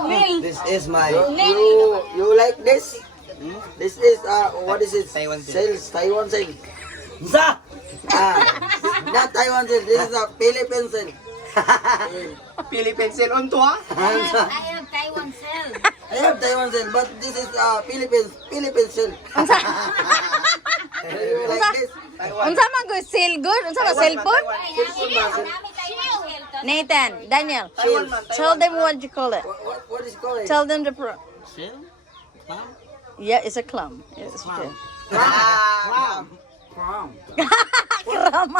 Will. This is my You like this? This is what is it? Taiwan Sales, Taiwan sale. Sa! Not Taiwan sale. This is a Philippine sale. Philippine sale on to ha? I have Taiwan cell. I have Taiwan sale, but this is Philippine sale. You like this? Unsa man go sale good? Unsa man cellphone? Nathan, Daniel, tell them what you call it. What is called? Tell them the Shell? Clam? Yeah, it's a clam. It's true. Clam. Clam. Clam.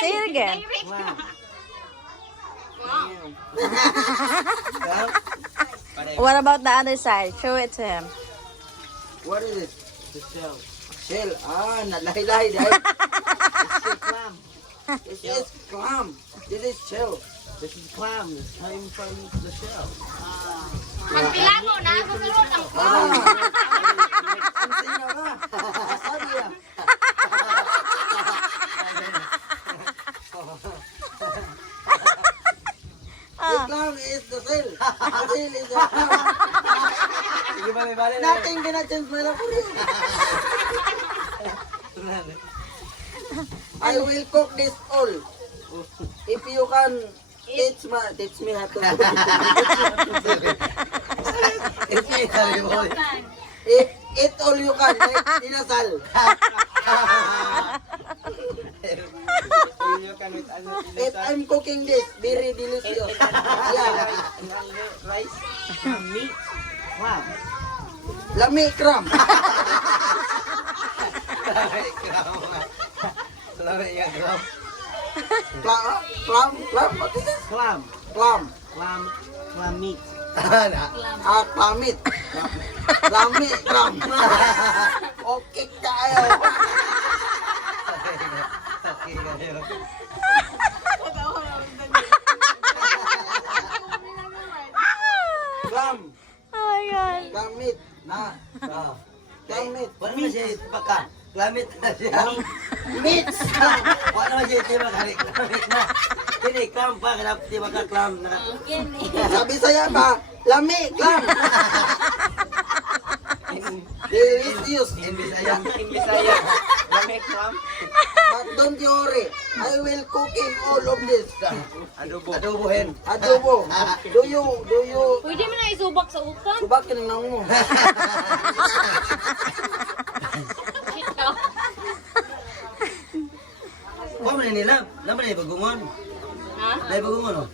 Say it again. What about the other side? Show it to him. What is it? The shell. Shell. Nalahi-lahi dahil. This is clam. This is clam. This is shell. This is clam. It's came from the shell. Magbilango na ako sunod ang Ang sino ka? Sabi yan. The clam is the shell. The shell is the clam. Sige ba, may bali na. Nothing gonna change my life. I will cook this all. If you can teach me how to cook it. It's me, sabi mo. Eat all you can, like inasal. You can with ano, If I'm cooking this, very delicious. Yeah. rice, meat, clam. Lami kram. Lami nga clam. Clam, what is it? Clam. Clam. Clam meat. Klamit. Lami kram. Okay kayo. Clam. Oh my God. Klamit. Klamit. Wala na siya baka. Clamit na siya. Meat. Wala na siya baka. Clamit na. Kini clam pa kanap di baka clam na. Sabi saya ba? Lami klam. Delicious. In Bisaya. Lami clam. But don't you worry, I will cooking all of this. Adobohin. Adobo. Do you Pwede mo na isubak sa upan. subakin ng mo? Kung man nila, naman na ibagungon. Ha? Na ibagungon oh.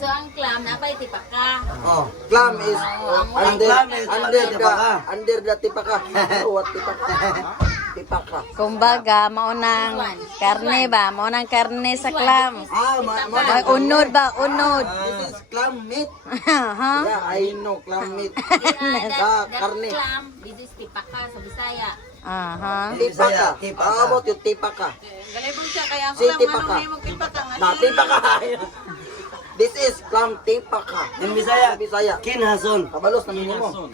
So ang clam na pa itipaka. Oh, clam is clam is tipaka. under the tipaka. Oh, what tipaka? Tipaka. Kumbaga, maunang karne ba? Maunang karne sa clam. Ay, This unod ba? Unod. is clam meat. Ha? Yeah, I know clam meat. Karne. Clam, this is tipaka sa Bisaya. Aha. Tipaka. How about you tipaka? Galibong siya kaya Si tipaka. Na tipaka. This is clam tipaka. In Bisaya, Bisaya. kinhason. Kabalos na mo.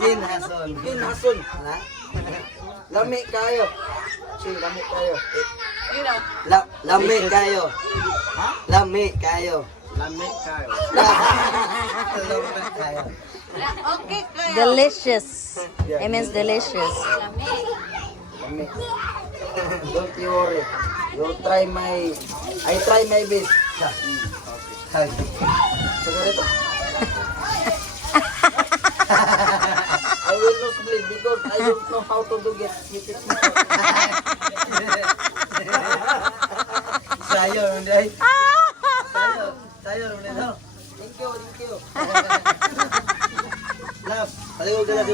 Kinhason. Kinason. Lami kayo. Si lami kayo. Lami kayo. Lami kayo. Lami kayo. Lami kayo. Okay kaya. Delicious. It means delicious. Lami. Don't you worry. I try my best. Siguro ito. I will not bleed because I don't know how to do it. Sayo, hindi. Sayo, hindi. Thank you. Love, paligod ka na